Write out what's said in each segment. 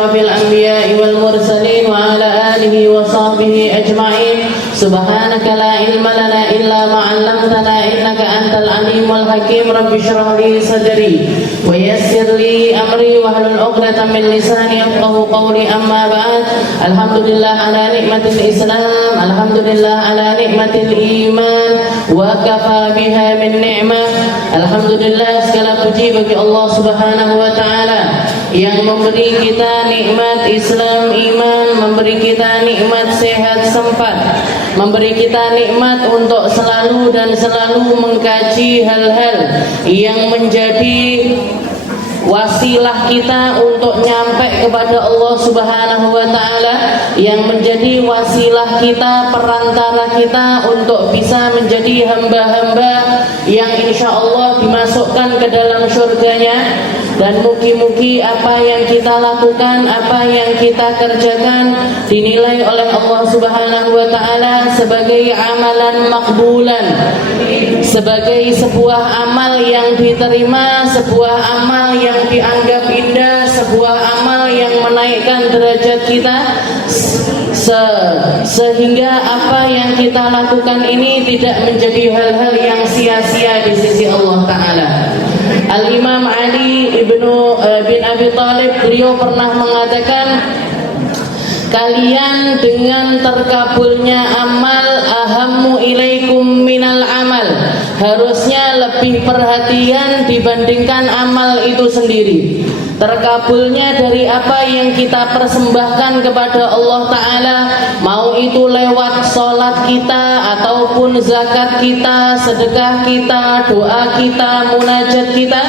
asyrafil anbiya'i wal mursalin wa ala alihi wa sahbihi ajma'in. Subhanaka la ilma lana illa ma 'allamtana innaka antal alimul hakim. Rabbi shrah li sadri wa yassir li amri wahlul 'uqdatam min lisani yafqahu qawli. Amma ba'd. Alhamdulillah ala nikmatil Islam, alhamdulillah ala nikmatil iman, wa kafa biha min ni'mah. Alhamdulillah, segala puji bagi Allah Subhanahu wa taala yang memberi kita nikmat Islam, iman, memberi kita nikmat sehat sempat, memberi kita nikmat untuk selalu dan selalu mengkaji hal-hal yang menjadi wasilah kita untuk nyampe kepada Allah Subhanahu wa taala, yang menjadi wasilah kita, perantara kita untuk bisa menjadi hamba-hamba yang insya Allah dimasukkan ke dalam surganya. Dan mugi-mugi apa yang kita lakukan, apa yang kita kerjakan dinilai oleh Allah Subhanahu wa taala sebagai amalan makbulan, sebagai sebuah amal yang diterima, sebuah amal yang dianggap indah, sebuah amal yang menaikkan derajat kita, sehingga apa yang kita lakukan ini tidak menjadi hal-hal yang sia-sia di sisi Allah taala. Al-Imam Ali bin Abi Thalib, beliau pernah mengatakan, kalian dengan terkabulnya amal ahammu ilaikum minal amal, harusnya lebih perhatian dibandingkan amal itu sendiri. Terkabulnya dari apa yang kita persembahkan kepada Allah Ta'ala, mau itu lewat sholat kita ataupun zakat kita, sedekah kita, doa kita, munajat kita.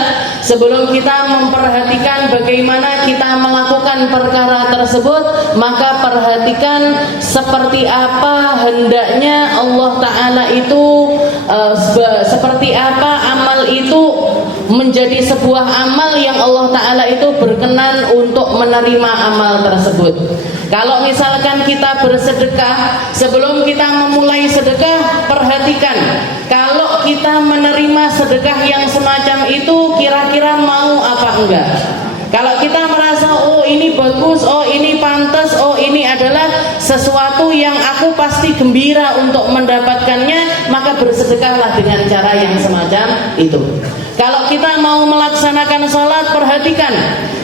Sebelum kita memperhatikan bagaimana kita melakukan perkara tersebut, maka perhatikan seperti apa hendaknya Allah Ta'ala itu, seperti apa amal itu menjadi sebuah amal yang Allah Ta'ala itu berkenan untuk menerima amal tersebut. Kalau misalkan kita bersedekah, sebelum kita memulai sedekah, perhatikan kalau kita menerima sedekah yang semacam itu kira-kira mau apa enggak. Kalau kita merasa oh ini bagus, oh ini pantas, oh ini adalah sesuatu yang aku pasti gembira untuk mendapatkannya, maka bersedekahlah dengan cara yang semacam itu. Kalau kita mau melaksanakan sholat, perhatikan,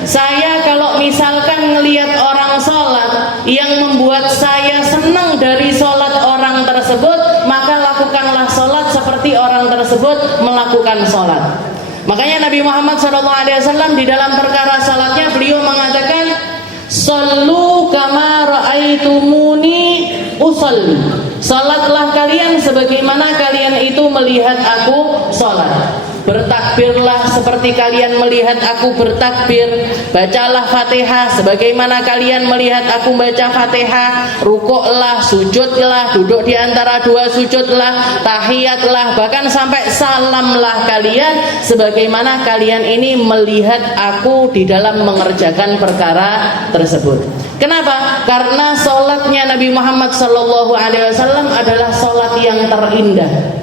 saya kalau misalkan ngelihat orang sholat yang membuat saya senang dari sholat orang tersebut, maka lakukanlah sholat seperti orang tersebut melakukan sholat. Makanya Nabi Muhammad SAW di dalam perkara salatnya beliau mengatakan, "Shallu kama ra'aitumuni usalli." Salatlah kalian sebagaimana kalian itu melihat aku salat. Bertakbirlah seperti kalian melihat aku bertakbir. Bacalah Fatihah sebagaimana kalian melihat aku baca Fatihah. Rukuklah, sujudlah, duduk di antara dua sujudlah, tahiyatlah, bahkan sampai salamlah kalian sebagaimana kalian ini melihat aku di dalam mengerjakan perkara tersebut. Kenapa? Karena sholatnya Nabi Muhammad SAW adalah sholat yang terindah.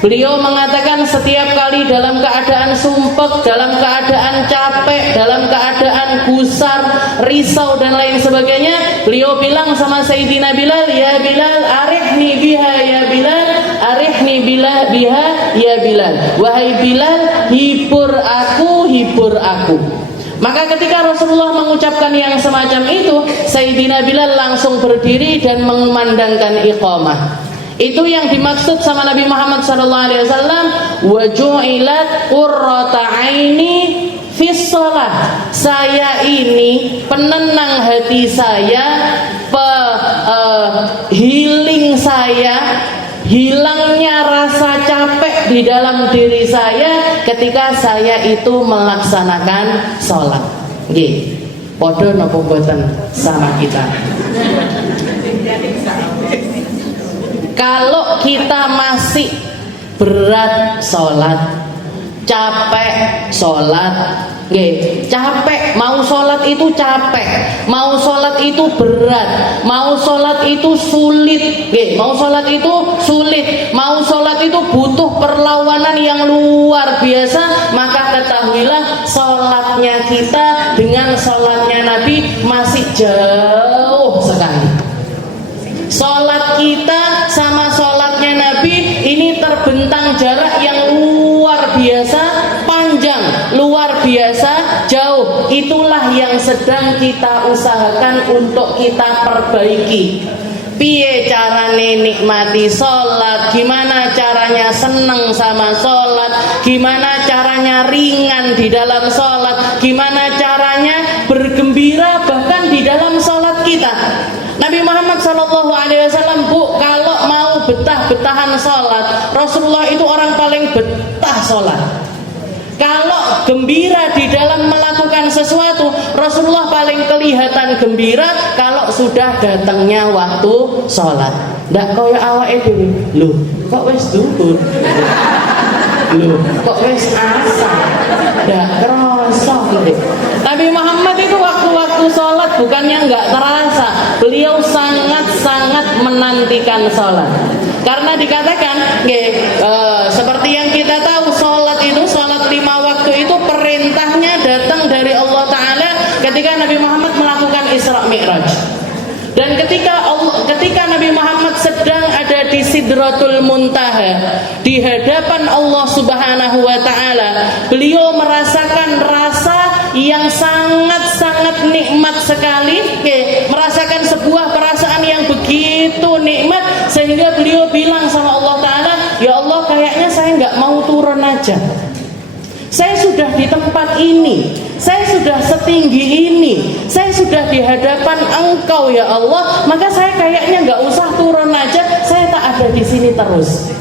Beliau mengatakan setiap kali dalam keadaan sumpek, dalam keadaan capek, dalam keadaan gusar, risau dan lain sebagainya, beliau bilang sama Sayyidina Bilal, "Ya Bilal, arihni biha ya Bilal, arihni biha ya Bilal." Wahai Bilal, hibur aku, hibur aku. Maka ketika Rasulullah mengucapkan yang semacam itu, Sayyidina Bilal langsung berdiri dan mengumandangkan iqamah. Itu yang dimaksud sama Nabi Muhammad SAW, wa ju'ilat qurrata aini fis shalah. Saya ini penenang hati saya, healing saya, hilangnya rasa capek di dalam diri saya ketika saya itu melaksanakan sholat. Nggih, padha napa mboten sama kita? Kalau kita masih berat sholat, capek sholat, capek, mau sholat itu capek, mau sholat itu berat, mau sholat itu sulit, mau sholat itu sulit, mau sholat itu butuh perlawanan yang luar biasa. Maka ketahuilah sholatnya kita dengan sholatnya Nabi jauh sekali. Sholat kita sama sholatnya Nabi ini terbentang jarak yang luar biasa panjang, luar biasa jauh. Itulah yang sedang kita usahakan untuk kita perbaiki. Piye carane nikmati sholat, gimana caranya seneng sama sholat, gimana caranya ringan di dalam sholat, gimana caranya bergembira bahkan di dalam sholat kita. Nabi Muhammad SAW, Bu, kalau mau betah-betahan sholat, Rasulullah itu orang paling betah sholat. Kalau gembira di dalam melakukan sesuatu, Rasulullah paling kelihatan gembira kalau sudah datangnya waktu sholat. Ndak kaya awake dhewe. Loh, kok wis duhur? Loh, kok wis asar? Ndak kerasa gitu. Nabi Muhammad itu waktu-waktu sholat bukannya nggak terasa, beliau sangat-sangat menantikan sholat. Karena dikatakan, seperti yang kita tahu, sholat 5 waktu itu perintahnya datang dari Allah Ta'ala ketika Nabi Muhammad melakukan Isra Mi'raj. Dan ketika Nabi Muhammad sedang ada di Sidratul Muntaha, di hadapan Allah Subhanahu wa Ta'ala, beliau merasakan rasa yang sangat-sangat nikmat sekali, merasakan sebuah perasaan yang begitu nikmat, sehingga beliau bilang sama Allah Ta'ala, ya Allah, kayaknya saya nggak mau turun aja. Saya sudah di tempat ini, saya sudah setinggi ini, saya sudah di hadapan Engkau ya Allah, maka saya kayaknya nggak usah turun aja, saya tak ada di sini terus.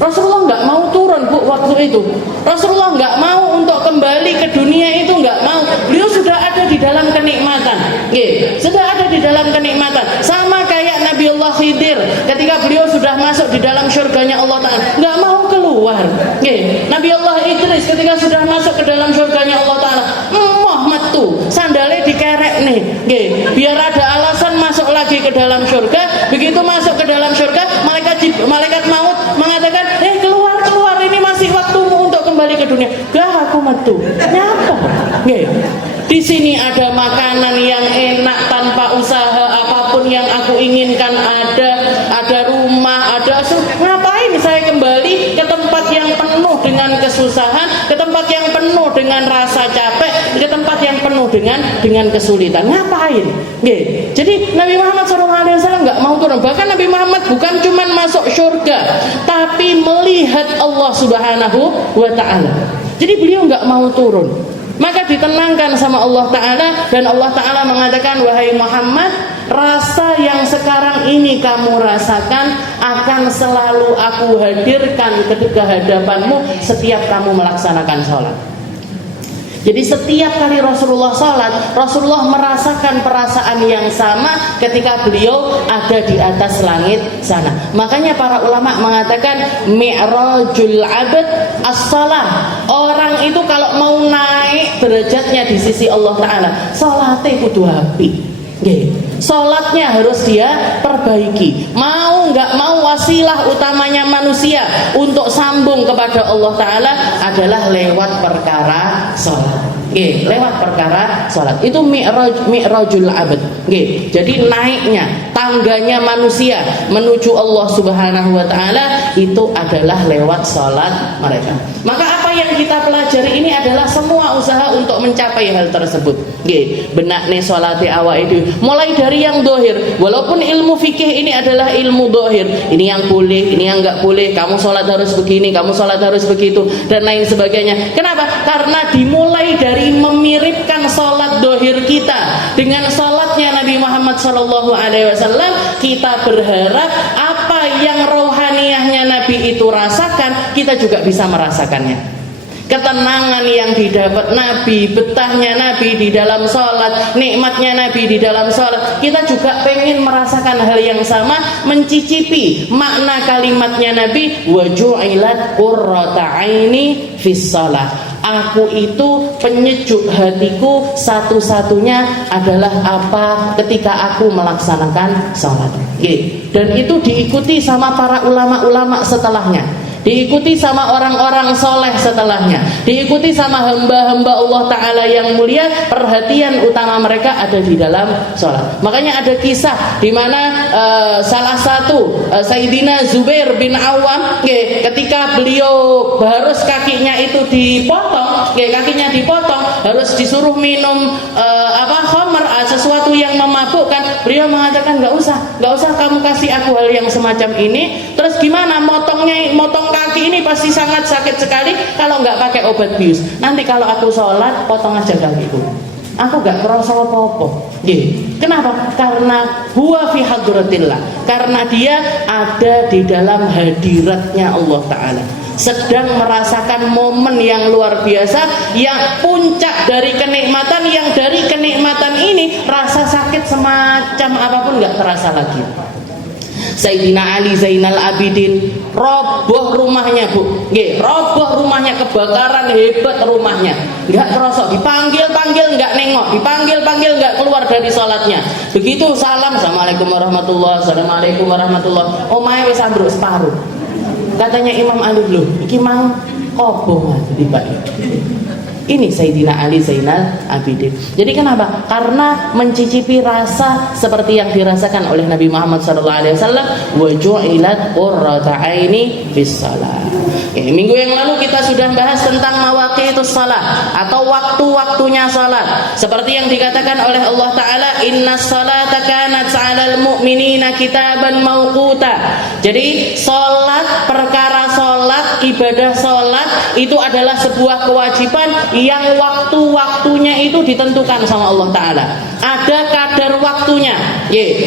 Rasulullah nggak mau turun, Bu, waktu itu. Rasulullah nggak mau untuk kembali ke dunia itu, nggak mau. Beliau sudah ada di dalam kenikmatan, sudah ada di dalam kenikmatan. Sama kayak Nabi Allah Khidir, ketika beliau sudah masuk di dalam surganya Allah Ta'ala, nggak mau keluar. Nabi Allah Idris ketika sudah masuk ke dalam surganya Allah Ta'ala, metu sandalnya dikerek nih, biar ada alasan masuk lagi ke dalam surga. Begitu masuk ke dalam surga, malaikat maut mengatakan, keluar, ini masih waktumu untuk kembali ke dunia. Gak, aku metu. Nyapa? Di sini ada makanan yang enak tanpa usaha apapun yang aku inginkan, ada rumah, ngapain saya kembali ke tempat yang penuh dengan kesusahan, ke tempat yang penuh dengan rasa capek, ke tempat yang penuh dengan kesulitan? Ngapain? Jadi Nabi Muhammad SAW nggak mau turun. Bahkan Nabi Muhammad bukan cuma masuk surga, tapi melihat Allah Subhanahu wa Ta'ala. Jadi beliau nggak mau turun. Maka ditenangkan sama Allah Ta'ala, dan Allah Ta'ala mengatakan, wahai Muhammad, rasa yang sekarang ini kamu rasakan akan selalu aku hadirkan ke hadapanmu setiap kamu melaksanakan sholat. Jadi setiap kali Rasulullah sholat, Rasulullah merasakan perasaan yang sama ketika beliau ada di atas langit sana. Makanya para ulama mengatakan mi'rajul abad as-shalah. Orang itu kalau mau naik derajatnya di sisi Allah Ta'ala, sholatnya kudu apik. Sholatnya harus dia perbaiki. Mau nggak mau, wasilah utamanya manusia untuk sambung kepada Allah Ta'ala adalah lewat perkara sholat. Lewat perkara sholat. Itu mi'rajul abad. Jadi naiknya, tangganya manusia menuju Allah Subhanahu wa Ta'ala itu adalah lewat sholat mereka. Maka apa yang kita pelajari ini adalah semua usaha untuk mencapai hal tersebut. Benak nih sholati awak itu mulai dari yang dohir. Walaupun ilmu fikih ini adalah ilmu dohir, ini yang boleh, ini yang nggak boleh, kamu sholat harus begini, kamu sholat harus begitu, dan lain sebagainya. Kenapa? Karena dimulai dari memiripkan sholat dohir kita dengan sholatnya Nabi Muhammad SAW, kita berharap apa yang rohaniyahnya Nabi itu rasakan, kita juga bisa merasakannya. Ketenangan yang didapat Nabi, betahnya Nabi di dalam sholat, nikmatnya Nabi di dalam sholat, kita juga pengen merasakan hal yang sama, mencicipi makna kalimatnya Nabi, wa ju'ilat qurrata aini fis shalah. Aku itu penyejuk hatiku satu-satunya adalah apa ketika aku melaksanakan sholat. Dan itu diikuti sama para ulama-ulama setelahnya. diikuti sama orang-orang soleh setelahnya, diikuti sama hamba-hamba Allah Ta'ala yang mulia. Perhatian utama mereka ada di dalam sholat. Makanya ada kisah di mana salah satu Sayyidina Zubair bin Awam, ketika beliau harus kakinya itu dipotong, kakinya dipotong, harus disuruh minum khamr, sesuatu yang memabukkan. Beliau mengatakan nggak usah kamu kasih aku hal yang semacam ini. Terus gimana motong kaki ini pasti sangat sakit sekali kalau nggak pakai obat bius. Nanti kalau aku sholat potong aja kakiku, aku gak kerasa apa-apa. Kenapa? Karena huwa fi hadratillah, karena dia ada di dalam hadiratnya Allah Ta'ala, sedang merasakan momen yang luar biasa, yang puncak dari kenikmatan, yang dari kenikmatan ini rasa sakit semacam apapun gak terasa lagi. Sayyidina Ali Zainal Abidin roboh rumahnya, Bu. Roboh rumahnya, kebakaran hebat rumahnya. Enggak kerasa, dipanggil-panggil enggak nengok, dipanggil-panggil enggak keluar dari salatnya. Begitu salam, Assalamualaikum warahmatullahi, Assalamualaikum warahmatullahi. Omahe wis ambruk separuh. Katanya Imam Ali, loh, iki mang kobong di Pak. Ini Sayyidina Ali Zainal Abidin. Jadi kenapa? Karena mencicipi rasa seperti yang dirasakan oleh Nabi Muhammad SAW. Wa ju'ilat qurratu aini fis shalah. Minggu yang lalu kita sudah bahas tentang mawaqitus shalah atau waktu-waktunya salat. Seperti yang dikatakan oleh Allah Ta'ala, innas salata kanat 'alal mu'minina kitaban mawquta. Jadi salat, perkara salat, ibadah salat itu adalah sebuah kewajiban yang waktu-waktunya itu ditentukan sama Allah Ta'ala. Ada kadar waktunya.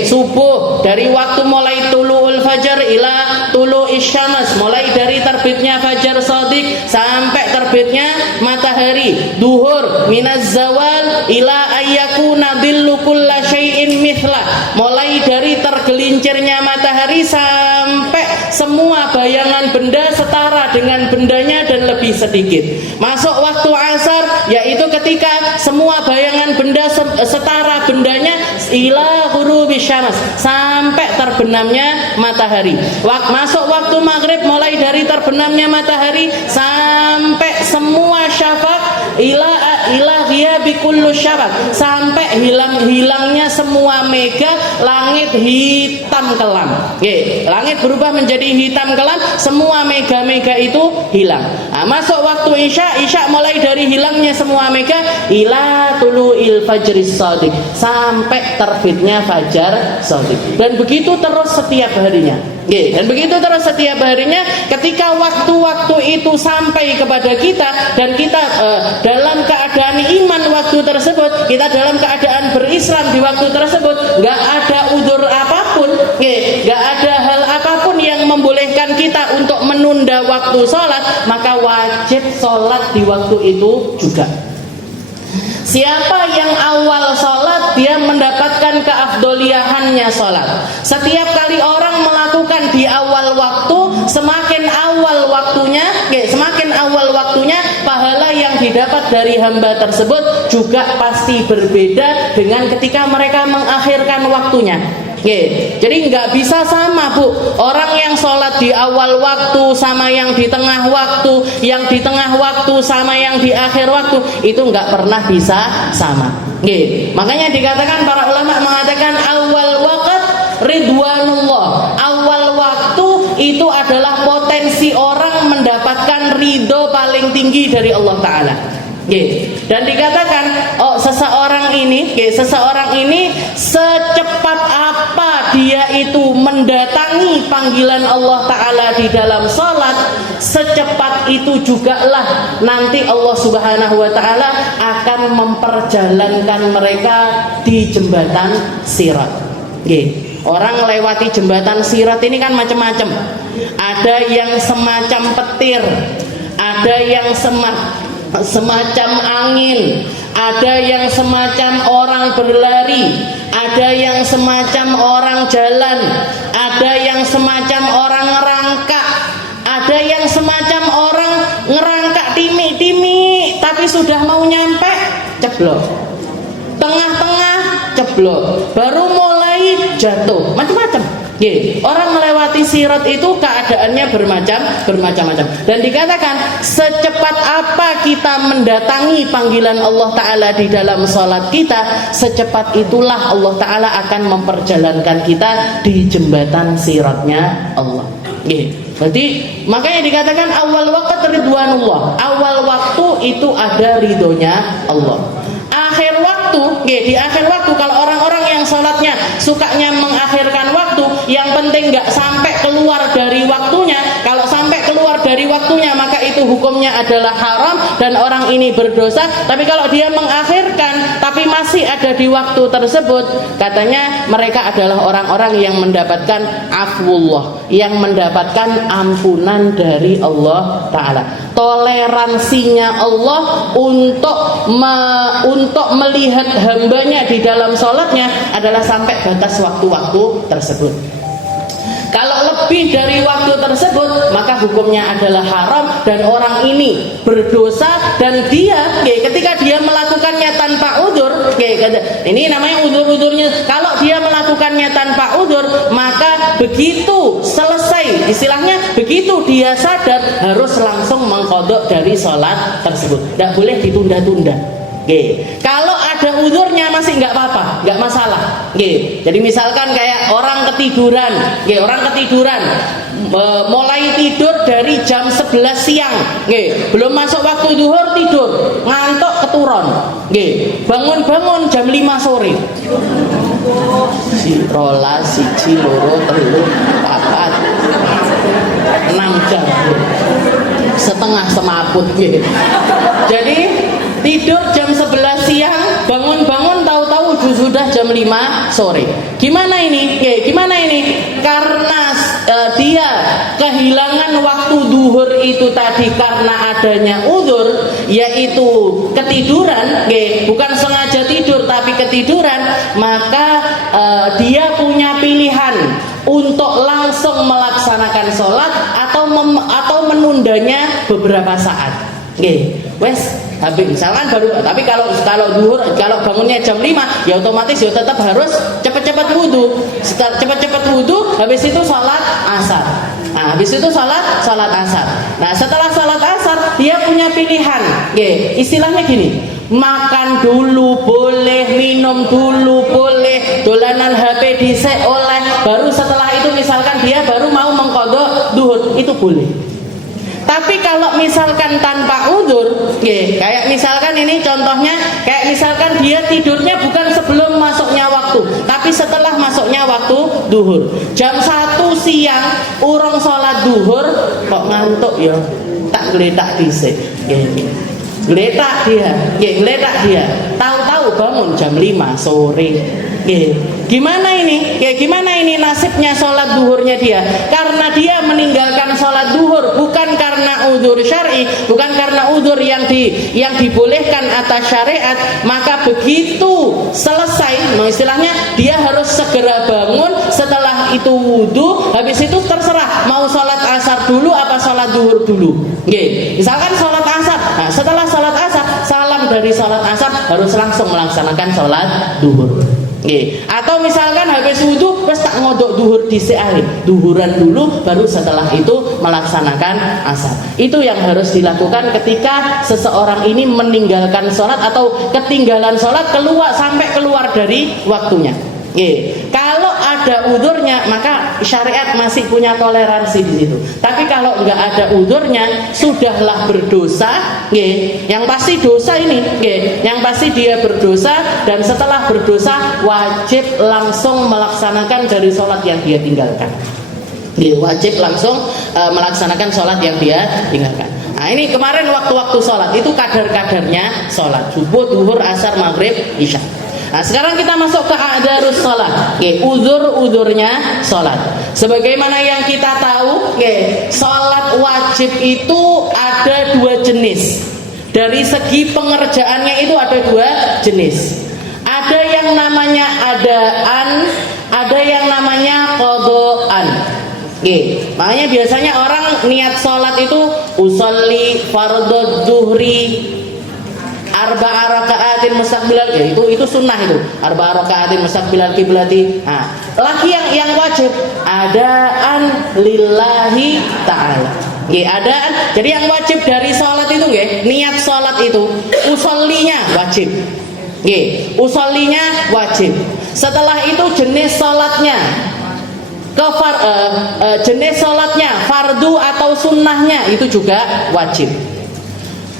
Subuh dari waktu mulai tulu'ul fajar ila tulu'is syams, mulai dari terbitnya fajar shadiq sampai terbitnya matahari. Duhur minaz zawal ila ayyakuna dhillu kulla syai'in mithlah, mulai dari tergelincirnya matahari sampai semua bayangan benda setara dengan bendanya dan lebih sedikit. Masuk waktu asar, yaitu ketika semua bayangan benda setara bendanya ila ghurubi syams, sampai terbenamnya matahari. Masuk waktu maghrib, mulai dari terbenamnya matahari sampai semua syafaq ila ghiyabi kullu syafaq, sampai hilangnya semua mega, langit hitam kelam. Langit berubah menjadi hitam kelam, semua mega-mega itu hilang. Masuk waktu isya mulai dari hilangnya semua mega ila tulu'il fajris shadiq, sampai terbitnya fajar shadiq. Dan begitu terus setiap harinya. Dan begitu terus setiap harinya. Ketika waktu-waktu itu sampai kepada kita dan kita dalam keadaan iman waktu tersebut, kita dalam keadaan berislam di waktu tersebut, nggak ada udzur apapun, nggak ada hal apapun yang membolehkan kita untuk menunda waktu sholat, maka wajib sholat di waktu itu juga. Siapa yang awal sholat, dia mendapatkan keafdoliahannya sholat. Setiap kali orang melakukan di awal waktu, semakin awal waktunya, pahala yang didapat dari hamba tersebut juga pasti berbeda dengan ketika mereka mengakhirkan waktunya. Jadi nggak bisa sama, Bu. Orang yang sholat di awal waktu sama yang di tengah waktu, yang di tengah waktu sama yang di akhir waktu, itu nggak pernah bisa sama. Makanya dikatakan, para ulama mengatakan awal waqt ridwanullah. Awal waktu itu adalah potensi orang mendapatkan ridho paling tinggi dari Allah Ta'ala. Dan dikatakan seseorang ini secepat apa dia itu mendatangi panggilan Allah Ta'ala di dalam sholat, secepat itu juga lah nanti Allah Subhanahu wa Ta'ala akan memperjalankan mereka di jembatan Sirat. Orang melewati jembatan Sirat ini kan macam-macam. Ada yang semacam petir, ada yang semacam angin, ada yang semacam orang berlari, ada yang semacam orang jalan, ada yang semacam orang ngerangkak, ada yang semacam orang ngerangkak timi-timi tapi sudah mau nyampe ceblok, tengah-tengah ceblok, baru mulai jatuh, macam-macam. Orang melewati sirat itu keadaannya bermacam-macam. Dan dikatakan secepat apa kita mendatangi panggilan Allah Ta'ala di dalam sholat kita, secepat itulah Allah Ta'ala akan memperjalankan kita di jembatan siratnya Allah. Berarti makanya dikatakan awal waktu ridwanullah. Awal waktu itu ada ridhonya Allah. Akhir waktu, di akhir waktu kalau orang-orang yang sholatnya sukanya mengakhirkan waktu, yang penting nggak sampai keluar dari waktunya. Kalau sampai keluar dari waktunya maka itu hukumnya adalah haram dan orang ini berdosa. Tapi kalau dia mengakhirkan tapi masih ada di waktu tersebut, katanya mereka adalah orang-orang yang mendapatkan afwullah, yang mendapatkan ampunan dari Allah Ta'ala. Toleransinya Allah untuk melihat hambanya di dalam sholatnya adalah sampai batas waktu-waktu tersebut. Kalau lebih dari waktu tersebut maka hukumnya adalah haram dan orang ini berdosa. Dan dia ketika dia melakukannya tanpa udzur, ini namanya udzur-udzurnya. Kalau dia melakukannya tanpa udzur maka begitu selesai, istilahnya begitu dia sadar harus langsung mengqadha dari sholat tersebut, tidak boleh ditunda-tunda. Kalau ada uzurnya masih nggak apa-apa, nggak masalah. Jadi misalkan kayak orang ketiduran, mulai tidur dari jam 11 siang, belum masuk waktu zuhur tidur, ngantuk keturun, bangun jam 5 sore. Si rola, siji, loro, telu, papat, 6 jam, setengah semaput. Jadi tidur jam 11 siang, bangun tahu-tahu sudah jam 5 sore. Gimana ini? Karena dia kehilangan waktu duhur itu tadi karena adanya uzur, yaitu ketiduran, bukan sengaja tidur tapi ketiduran, maka dia punya pilihan untuk langsung melaksanakan sholat atau menundanya beberapa saat. Tapi misalkan tapi kalau duhur, kalau bangunnya jam 5 ya otomatis ya tetap harus cepat-cepat wudu. Cepat-cepat wudu, habis itu sholat asar. Sholat asar. Nah, setelah sholat asar dia punya pilihan. Istilahnya gini, makan dulu boleh, minum dulu boleh, dolanan HP dhisik oleh, baru setelah itu misalkan dia baru mau mengqadha duhur, itu boleh. Tapi kalau misalkan tanpa uzur, kayak misalkan ini contohnya, kayak misalkan dia tidurnya bukan sebelum masuknya waktu, tapi setelah masuknya waktu duhur. Jam 1 siang urung sholat duhur kok ngantuk ya, tak geletak dhisik. Geletak dia. Tahu-tahu bangun jam 5 sore. Gimana ini nasibnya sholat duhurnya dia? Karena dia meninggalkan sholat duhur bukan karena uzur syar'i, bukan karena uzur yang dibolehkan atas syariat, maka begitu selesai, istilahnya dia harus segera bangun. Setelah itu wudu, habis itu terserah mau sholat asar dulu apa sholat duhur dulu. Misalkan sholat asar, nah setelah sholat asar, salam dari sholat asar harus langsung melaksanakan sholat duhur. Atau misalkan habis wudu terus tak ngodok duhur dhisik ae, duhuran dulu baru setelah itu melaksanakan asar. Itu yang harus dilakukan ketika seseorang ini meninggalkan sholat atau ketinggalan sholat sampai keluar dari waktunya. Kalau ada uzurnya maka syariat masih punya toleransi di situ. Tapi kalau nggak ada uzurnya, sudahlah berdosa. Yang pasti dosa ini, yang pasti dia berdosa, dan setelah berdosa wajib langsung melaksanakan dari sholat yang dia tinggalkan. Wajib langsung melaksanakan sholat yang dia tinggalkan. Nah, ini kemarin waktu-waktu sholat itu kadar-kadarnya sholat subuh, duhur, asar, maghrib, isya. Nah, sekarang kita masuk ke a'dzarus shalah. Uzur-uzurnya salat. Sebagaimana yang kita tahu, salat wajib itu ada 2 jenis. Dari segi pengerjaannya itu ada 2 jenis. Ada yang namanya adaan, ada yang namanya qadhaan. Makanya biasanya orang niat salat itu usolli fardhu dzuhri arba'a raka'atin mustaqbilal, itu sunnah itu. Arba'a raka'atin mustaqbilal kiblati. Nah, lagi yang wajib adaan lillahi ta'ala. Adaan. Jadi yang wajib dari sholat itu niat sholat itu usollinya wajib. Usollinya wajib. Setelah itu jenis sholatnya, jenis sholatnya fardu atau sunnahnya itu juga wajib.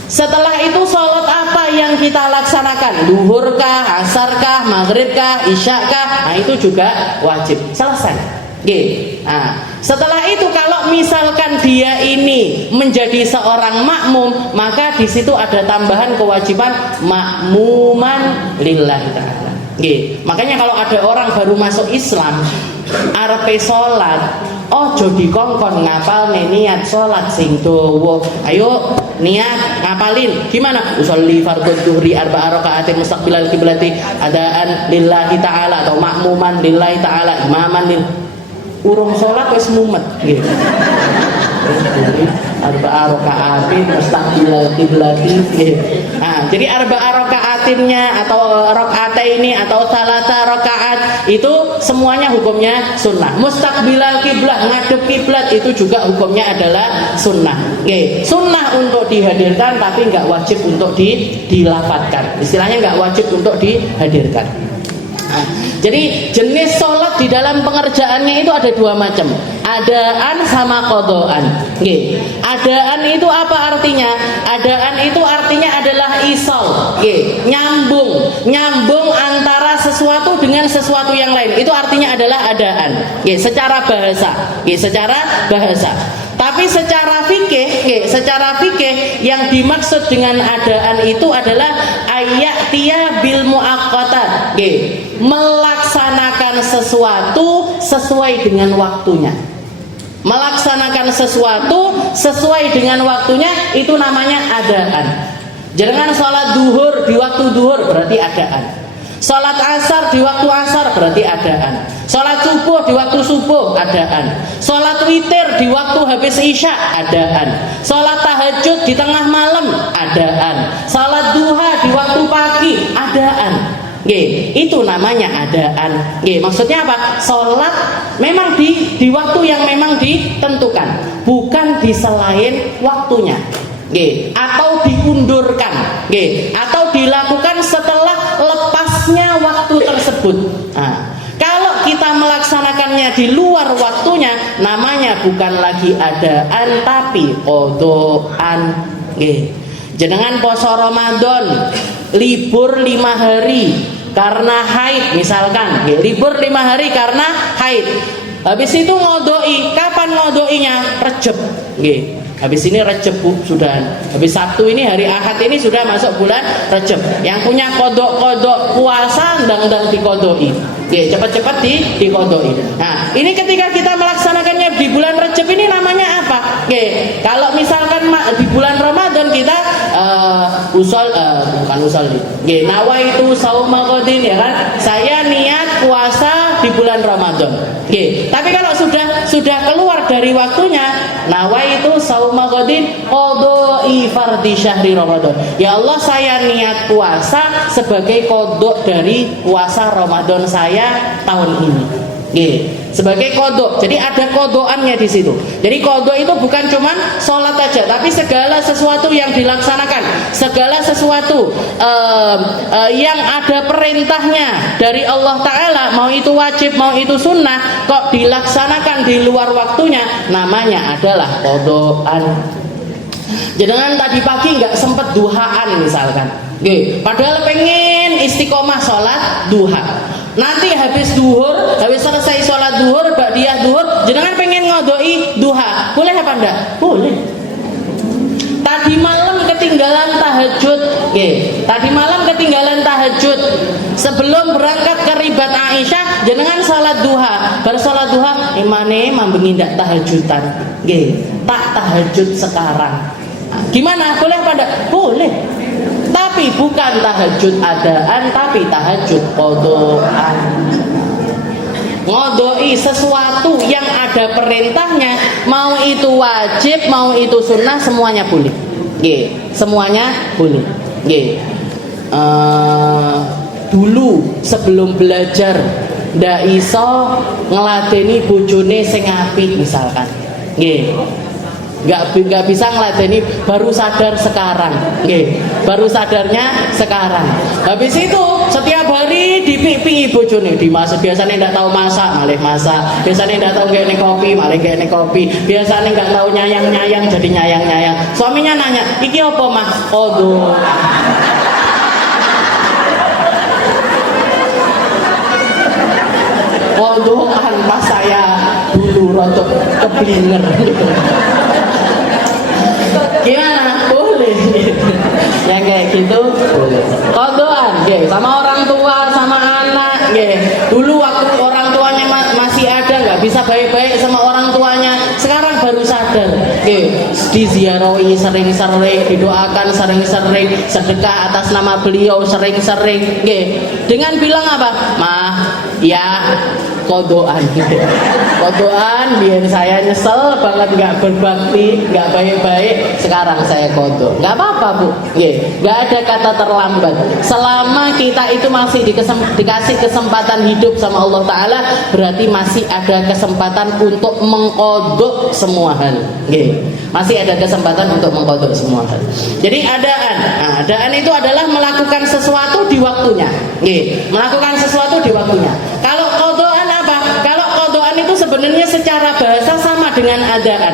Setelah itu sholat apa yang kita laksanakan, duhur kah, asar kah, maghrib kah, isya kah, nah itu juga wajib. Selesai. Nah, setelah itu kalau misalkan dia ini menjadi seorang makmum, maka di situ ada tambahan kewajiban makmuman lillahi ta'ala. Makanya kalau ada orang baru masuk Islam, arepe sholat, ojo dikongkon ngapal niat sholat sing dawa. Ayo niat ngapalin. Gimana? Usolli fardhu dzuhri arba'a raka'atin mustaqbilal qiblati adaan lillahi ta'ala atau makmuman lillahi ta'ala imaman lil. Urung sholat wis mumet nggih. Arba'a raka'atin mustaqbilal qiblati. Nah, jadi arba'a raka'atinnya atau rakaataini atau salasa rakaat itu semuanya hukumnya sunnah. Mustaqbilal kiblat, ngadep kiblat itu juga hukumnya adalah sunnah. Sunnah untuk dihadirkan tapi nggak wajib untuk dilafadzkan. Istilahnya nggak wajib untuk dihadirkan. Nah, jadi jenis sholat di dalam pengerjaannya itu ada dua macam, adaan sama qadaan. Adaan itu apa artinya? Adaan itu artinya adalah isal, nyambung antara sesuatu dengan sesuatu yang lain. Itu artinya adalah adaan. Secara bahasa, Tapi secara fikih yang dimaksud dengan adaan itu adalah ayatiya bil muaqqatat. Melaksanakan sesuatu sesuai dengan waktunya. Melaksanakan sesuatu sesuai dengan waktunya itu namanya adaan. Jangan sholat duhur di waktu duhur berarti adaan. Sholat asar di waktu asar berarti adaan. Sholat subuh di waktu subuh adaan. Sholat witir di waktu habis isya adaan. Sholat tahajud di tengah malam adaan. Sholat duha di waktu pagi adaan. Itu namanya adaan. Maksudnya apa? Sholat memang di waktu yang memang ditentukan, bukan di selain waktunya. Atau diundurkan, atau dilakukan setelah lepasnya waktu tersebut. Nah, kalau kita melaksanakannya di luar waktunya, namanya bukan lagi adaan tapi qadaan. Jenengan poso Ramadan, libur 5 hari karena haid misalkan, libur 5 hari karena haid. Habis itu ngodoi, kapan ngodoinya? Rejab. Habis ini Rejab sudah. Habis Sabtu ini hari Ahad ini sudah masuk bulan Rejab. Yang punya kodok puasa ndang dikodoi. Cepat-cepat dikodoi. Nah, ini ketika kita melaksanakannya di bulan Rejab ini namanya apa? Kalau misalkan di bulan Ramadan kita bukan usolli. Nawaitu sauma qadin, ya kan? Saya niat puasa di bulan Ramadan. Tapi kalau sudah keluar dari waktunya, nawaitu sauma qadin qadai fardhi syahri Ramadan. Ya Allah, saya niat puasa sebagai kodok dari puasa Ramadan saya tahun ini. Sebagai kodok. Jadi ada kodokannya di situ. Jadi kodok itu bukan cuma sholat aja, tapi segala sesuatu yang dilaksanakan, segala sesuatu yang ada perintahnya dari Allah Ta'ala, mau itu wajib, mau itu sunnah, kok dilaksanakan di luar waktunya, namanya adalah kodokan. Jangan tadi pagi nggak sempet duhaan misalkan, padahal pengen istiqomah sholat duha. Nanti habis duhur, habis selesai sholat duhur, ba'diyah duhur, jenengan pengen ngodoi duha, boleh apa enggak? Boleh. Tadi malam ketinggalan tahajud, tadi malam ketinggalan tahajud. Sebelum berangkat ke ribat Aisyah, jenengan sholat duha, baru sholat duha, emane mambengi ndak tahajudan, tak tahajud sekarang. Gimana? Boleh apa enggak? Boleh. Tapi bukan tahajud adaan, tapi tahajud qadaan. Ngodoi sesuatu yang ada perintahnya, mau itu wajib, mau itu sunnah, semuanya boleh. Semuanya boleh. Dulu sebelum belajar ndak iso ngladeni bojone sing apik misalkan. Nggih. Nggak bisa ngladeni, baru sadar sekarang. Nggih. Baru sadarnya sekarang. Habis itu setiap hari dipipi bojone, dimasak, biasanya ndak tahu masak, malah masak. Biasanya ndak tahu ngene kopi, malah ngene kopi. Biasanya nggak tahu nyayang-nyayang, jadi nyayang-nyayang. Suaminya nanya, "Iki apa, Mas?" "Kodo." Kodoan pas saya dulu rotok keblinger gitu. Gimana? Boleh. Yang kayak gitu boleh. Kodoan, sama orang tua, sama anak, dulu waktu orang tuanya masih ada, nggak bisa baik-baik sama orang tuanya. Sekarang baru sadar, diziarahi sering-sering, didoakan sering-sering, sedekah atas nama beliau sering-sering, dengan bilang apa? "Mah, ya kodoan." Kodoan biar saya nyesel banget nggak berbakti, nggak baik-baik, sekarang saya kodo. Nggak apa-apa, Bu. Nggak ada kata terlambat. Selama kita itu masih dikasih kesempatan hidup sama Allah Ta'ala, berarti masih ada kesempatan untuk mengkodok semua hal. Masih ada kesempatan untuk mengkodok semua hal. Jadi adaan. Nah, adaan itu adalah melakukan sesuatu di waktunya. Melakukan sesuatu di waktunya. Kalau kodoan apa? Kalau kodoan itu sebenarnya secara bahasa sama dengan adaan.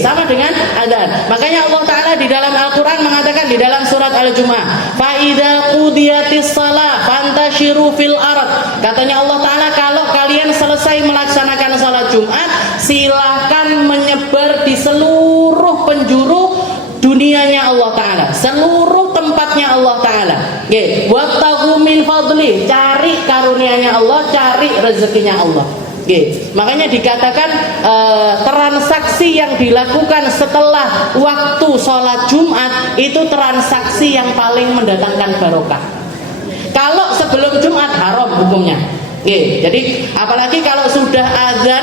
Sama dengan adaan. Makanya Allah Ta'ala di dalam Al-Quran mengatakan di dalam surat Al-Jumu'ah, "Fa'idha qudiyatis shalah fantashiru fil ard." Katanya Allah Ta'ala, kalau kalian selesai melaksanakan sholat Jumat, silahkan menyebar di seluruh penjuru dunianya Allah Ta'ala, seluruh tempatnya Allah Ta'ala. Wabtaghu min fadli, cari karunianya Allah, cari rezekinya Allah. Makanya dikatakan transaksi yang dilakukan setelah waktu sholat Jumat itu transaksi yang paling mendatangkan barokah. Kalau sebelum Jumat haram hukumnya. Jadi apalagi kalau sudah azan,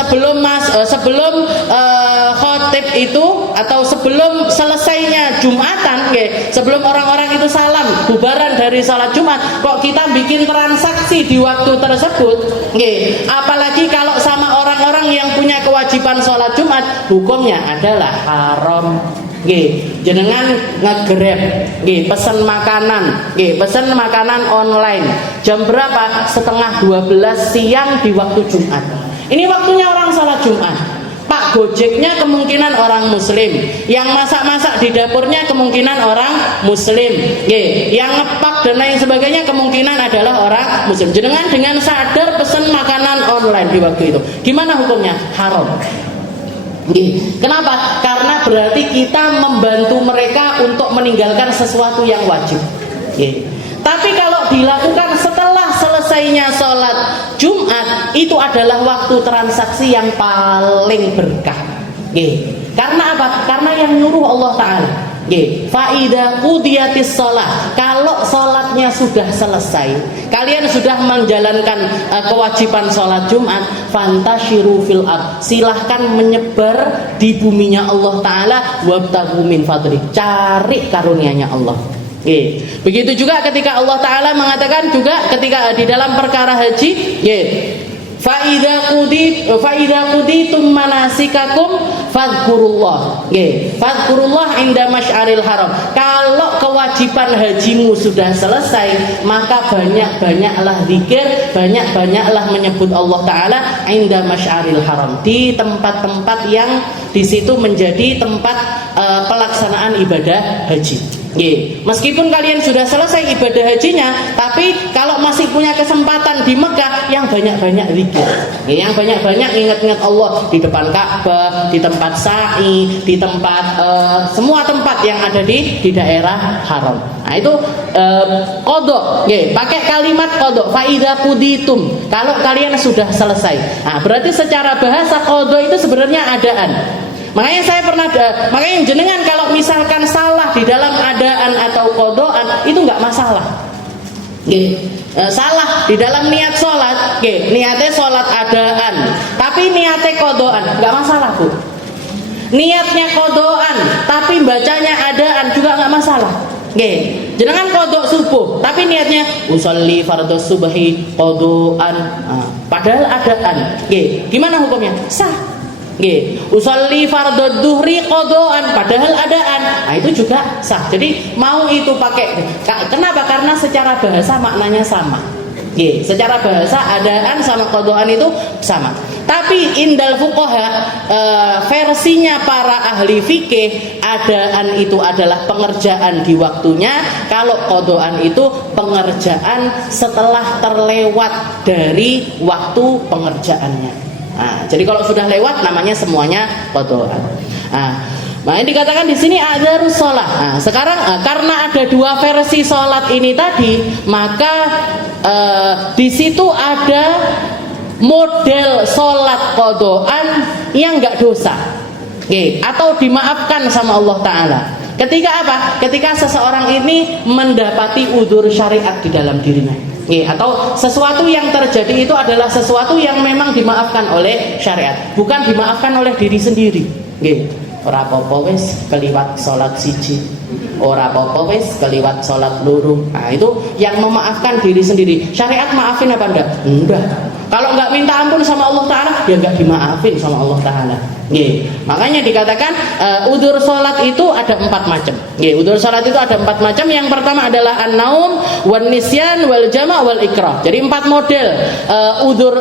sebelum khotib itu atau sebelum selesainya Jumatan, sebelum orang-orang itu salam bubaran dari salat Jumat, kok kita bikin transaksi di waktu tersebut, apalagi kalau sama orang-orang yang punya kewajiban salat Jumat, hukumnya adalah haram. Jenengan nge-grab, pesen makanan online jam berapa? Setengah 12 siang di waktu Jumat. Ini waktunya orang salat Jumat. Pak Gojeknya kemungkinan orang Muslim, yang masak-masak di dapurnya kemungkinan orang Muslim, yang ngepak dan lain sebagainya kemungkinan adalah orang Muslim. Jenengan dengan sadar pesen makanan online di waktu itu, gimana hukumnya? Haram. Kenapa? Karena berarti kita membantu mereka untuk meninggalkan sesuatu yang wajib. Tapi kalau dilakukan setelah selesainya sholat Jumat, itu adalah waktu transaksi yang paling berkah. Karena apa? Karena yang nyuruh Allah Ta'ala. Fa'idha qudiyatis shalah, kalau sholatnya sudah selesai, kalian sudah menjalankan kewajiban sholat Jumat, fantashiru fil ard, silahkan menyebar di buminya Allah Ta'ala, wabtaghu min fadli, cari karunianya Allah. Begitu juga ketika Allah Ta'ala mengatakan juga ketika di dalam perkara haji, Fa'idha quditum manasikakum fadhkurullah. Fadhkurullah inda masy'aril haram. Kalau kewajiban hajimu sudah selesai, maka banyak-banyaklah zikir, banyak-banyaklah menyebut Allah Ta'ala inda masy'aril haram, di tempat-tempat yang di situ menjadi tempat pelaksanaan ibadah haji. Meskipun kalian sudah selesai ibadah hajinya, tapi kalau masih punya kesempatan di Mekah, yang banyak-banyak zikir, yang banyak-banyak ingat-ingat Allah di depan Ka'bah, di tempat sa'i, di tempat semua tempat yang ada di daerah haram. Nah itu qadha, pakai kalimat qadha, fa'idha quditum, kalau kalian sudah selesai. Nah, berarti secara bahasa qadha itu sebenarnya adaan. Makanya jenengan kalau misalkan salah di dalam adaan atau qadhaan itu nggak masalah. Salah di dalam niat sholat, niatnya sholat adaan, tapi niatnya qadhaan nggak masalah, Bu. Niatnya qadhaan tapi bacanya adaan juga nggak masalah. Nggih, jenengan qodho subuh, tapi niatnya usolli fardhu subhi qodhoan. Padahal adaan. Nggih, gimana hukumnya? Sah. Nggih, usolli fardhu dzuhri qodhoan, padahal adaan. Nah, itu juga sah. Jadi mau itu pakai, kenapa? Karena secara bahasa maknanya sama. Nggih, secara bahasa adaan sama qodhoan itu sama. Tapi indal fuqaha, versinya para ahli fikih, adaan itu adalah pengerjaan di waktunya, kalau qodhoan itu pengerjaan setelah terlewat dari waktu pengerjaannya. Nah, jadi kalau sudah lewat namanya semuanya qodhoan. Nah, ini dikatakan di sini adzarus shalah. Nah, sekarang karena ada dua versi sholat ini tadi, maka di situ ada model sholat qodhoan yang enggak dosa, atau dimaafkan sama Allah Ta'ala. Ketika apa? Ketika seseorang ini mendapati udzur syariat di dalam dirinya, atau sesuatu yang terjadi itu adalah sesuatu yang memang dimaafkan oleh syariat, bukan dimaafkan oleh diri sendiri. Ora apa-apa wis keliwat sholat siji, ora apa-apa wis keliwat sholat loro. Nah, itu yang memaafkan diri sendiri. Syariat maafin apa enggak? Enggak. Kalau enggak minta ampun sama Allah Ta'ala, ya enggak dimaafin sama Allah Ta'ala. Makanya dikatakan udzur sholat itu ada 4 macam. Udzur sholat itu ada 4 macam. Yang pertama adalah an-naum, wan nisyan, wal jama' wal ikrah. Jadi 4 model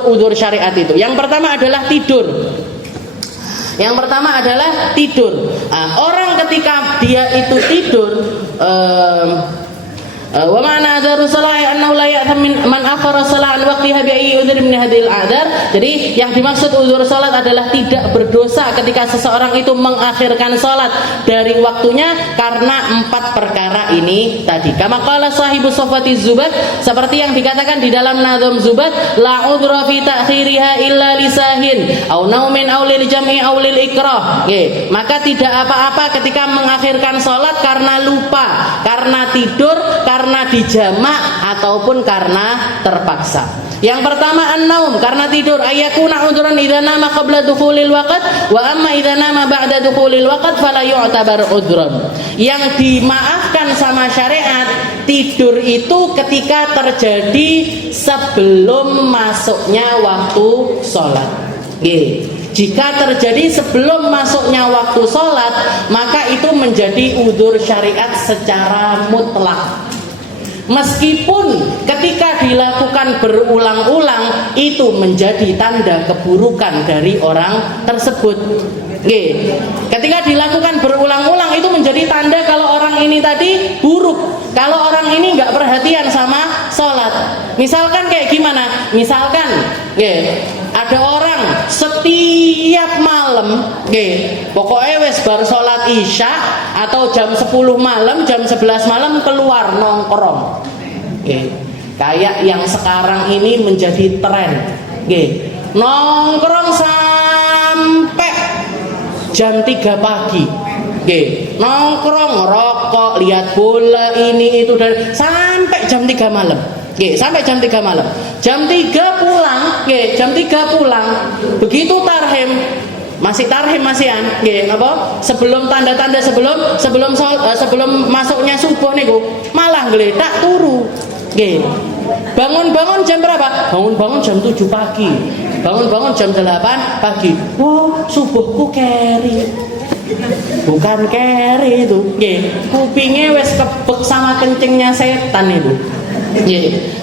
udzur syariat itu. Yang pertama adalah tidur. Yang pertama adalah tidur. Orang ketika dia itu tidur, wa ma'ana adzarus shalah annahu la ya'tham man akhara shalah an waqtiha bi ayyi udhrin min hadhil a'dzar. Jadi yang dimaksud udzur salat adalah tidak berdosa ketika seseorang itu mengakhirkan salat dari waktunya karena 4 perkara ini tadi. Kama qala sahibu Safati Zubat, seperti yang dikatakan di dalam Nazm Zubat, la udhra fi ta'khiriha illa lisahin au naumin au lil jam'i au lil ikrah. Maka tidak apa-apa ketika mengakhirkan salat karena lupa, karena tidur, karena dijamak, ataupun karena terpaksa. Yang pertama an-naum, karena tidur, ayakuna udhran idza nama qabla dukhulil waqt wa amma idza nama ba'da dukhulil waqt fala yu'tabar udhran. Yang dimaafkan sama syariat, tidur itu ketika terjadi sebelum masuknya waktu sholat. Jika terjadi sebelum masuknya waktu sholat, maka itu menjadi udzur syariat secara mutlak. Meskipun ketika dilakukan berulang-ulang itu menjadi tanda keburukan dari orang tersebut. Ketika dilakukan berulang-ulang itu menjadi tanda kalau orang ini tadi buruk, kalau orang ini nggak perhatian sama sholat. Misalkan kayak gimana? Misalkan ada orang setiap malam, pokoknya wes baru sholat isya atau jam 10 malam, jam 11 malam keluar nongkrong. Kayak yang sekarang ini menjadi tren, nongkrong sampai jam 3 pagi. Nongkrong, rokok, lihat bola, ini itu dan sampai jam 3 malam. Sampai jam 3 malam. Jam 3 pulang, jam 3 pulang. Begitu tarhim, masih tarhim masihan, apa? Sebelum tanda-tanda sebelum masuknya subuh niku, malah gledak turu. Bangun-bangun jam berapa? Bangun-bangun jam 7 pagi. Bangun-bangun jam 8 pagi. Wah, subuhku keri. Bukan keri itu. Kupingnya wes kebek sama kencingnya setan itu.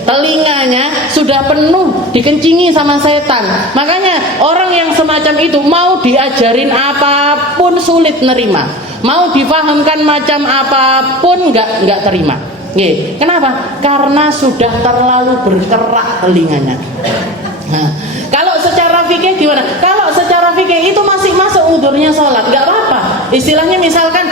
Telinganya sudah penuh dikencingi sama setan. Makanya orang yang semacam itu mau diajarin apapun sulit nerima, mau difahamkan macam apapun nggak terima. Kenapa? Karena sudah terlalu berkerak telinganya. Nah, kalau secara fikih gimana? Kalau secara fikih itu masih masuk udzurnya sholat, nggak apa-apa. Istilahnya misalkan